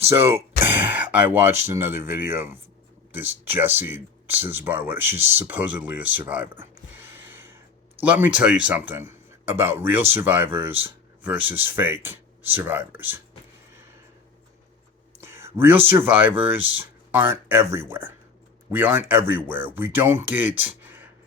So, I watched another video of this Jessie Sisbar. What she's supposedly a survivor. Let me tell you something about real survivors versus fake survivors. Real survivors aren't everywhere. We aren't everywhere. We don't get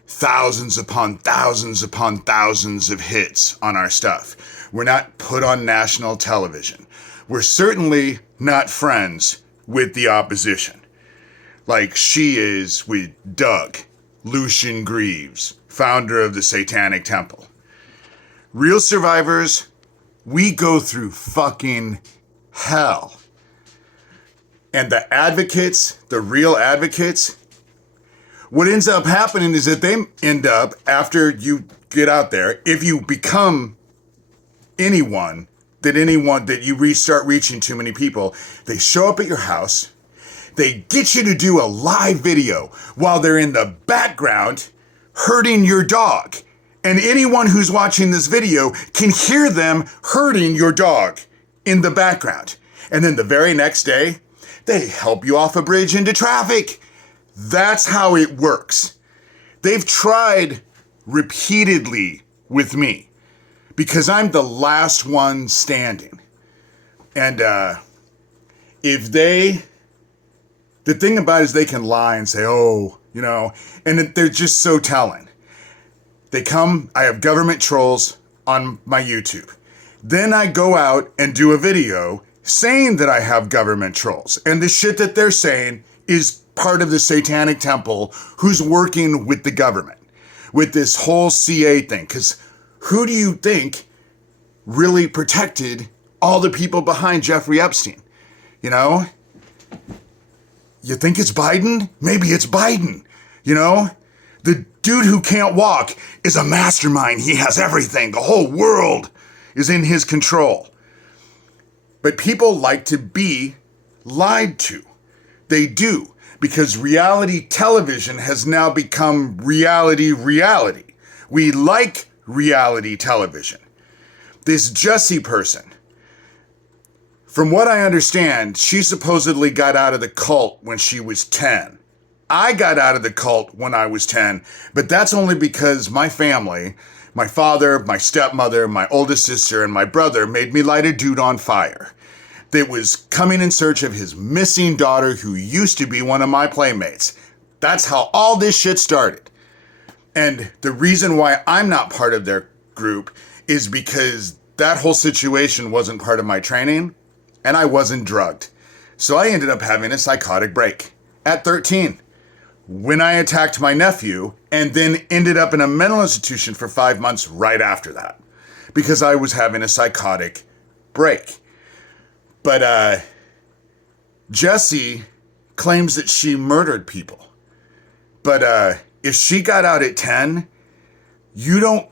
thousands upon thousands upon thousands of hits on our stuff. We're not put on national television. We're certainly not friends with the opposition, like she is with Doug, Lucian Greaves, founder of the Satanic Temple. Real survivors, we go through fucking hell. And the advocates, the real advocates, what ends up happening is that they end up, after you get out there, if you become anyone that you start reaching too many people, they show up at your house, they get you to do a live video while they're in the background hurting your dog. And anyone who's watching this video can hear them hurting your dog in the background. And then the very next day, they help you off a bridge into traffic. That's how it works. They've tried repeatedly with me because I'm the last one standing. And the thing about it is they can lie and say, oh, and they're just so telling. They come, I have government trolls on my YouTube. Then I go out and do a video saying that I have government trolls. And the shit that they're saying is part of the Satanic Temple who's working with the government, with this whole CA thing. Because who do you think really protected all the people behind Jeffrey Epstein? You think it's Biden? Maybe it's Biden. The dude who can't walk is a mastermind. He has everything. The whole world is in his control. But people like to be lied to. They do, because reality television has now become reality. We like reality television. This Jessie person, from what I understand, she supposedly got out of the cult when she was 10. I got out of the cult when I was 10, but that's only because my family, my father, my stepmother, my oldest sister, and my brother made me light a dude on fire that was coming in search of his missing daughter who used to be one of my playmates. That's how all this shit started. And the reason why I'm not part of their group is because that whole situation wasn't part of my training and I wasn't drugged. So I ended up having a psychotic break at 13 when I attacked my nephew and then ended up in a mental institution for 5 months right after that because I was having a psychotic break. But Jessie claims that she murdered people. But if she got out at 10, you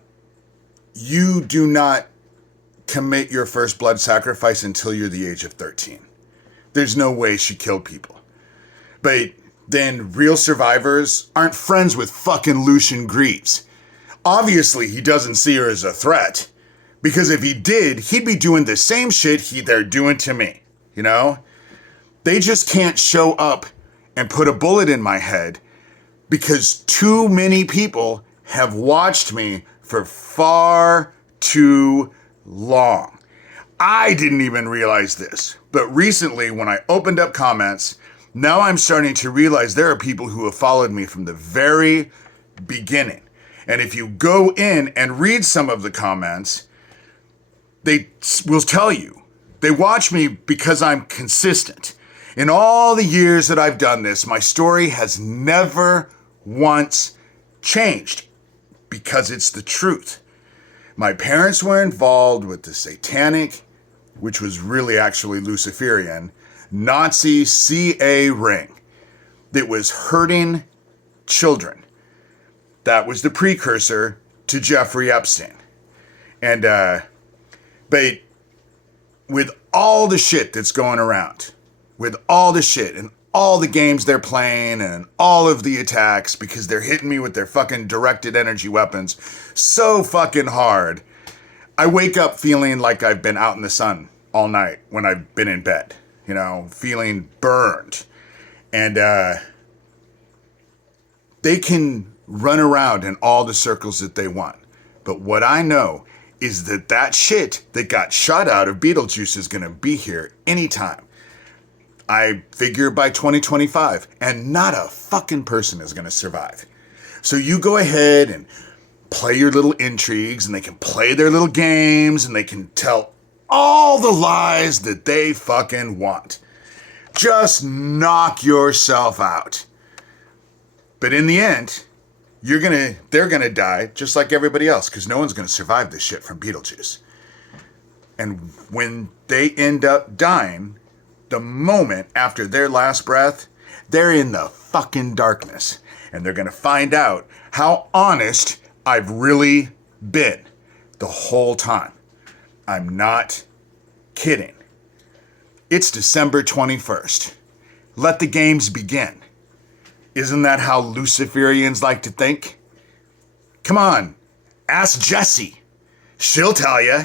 do not commit your first blood sacrifice until you're the age of 13. There's no way she killed people. But then real survivors aren't friends with fucking Lucian Greaves. Obviously, he doesn't see her as a threat. Because if he did, he'd be doing the same shit they're doing to me. They just can't show up and put a bullet in my head because too many people have watched me for far too long. I didn't even realize this, but recently when I opened up comments, now I'm starting to realize there are people who have followed me from the very beginning. And if you go in and read some of the comments, they will tell you, they watch me because I'm consistent. In all the years that I've done this, my story has never once changed because it's the truth. My parents were involved with the satanic, which was really actually Luciferian, Nazi CA ring that was hurting children. That was the precursor to Jeffrey Epstein. And, but with all the shit that's going around, with all the shit and all the games they're playing and all of the attacks because they're hitting me with their fucking directed energy weapons so fucking hard, I wake up feeling like I've been out in the sun all night when I've been in bed. feeling burned. And they can run around in all the circles that they want. But what I know is that shit that got shot out of Beetlejuice is going to be here anytime. I figure by 2025, and not a fucking person is going to survive. So you go ahead and play your little intrigues, and they can play their little games, and they can tell all the lies that they fucking want. Just knock yourself out. But in the end, they're gonna die just like everybody else, because no one's gonna survive this shit from Beetlejuice. And when they end up dying, the moment after their last breath, they're in the fucking darkness. And they're gonna find out how honest I've really been the whole time. I'm not kidding. It's December 21st. Let the games begin. Isn't that how Luciferians like to think? Come on, ask Jessie. She'll tell you.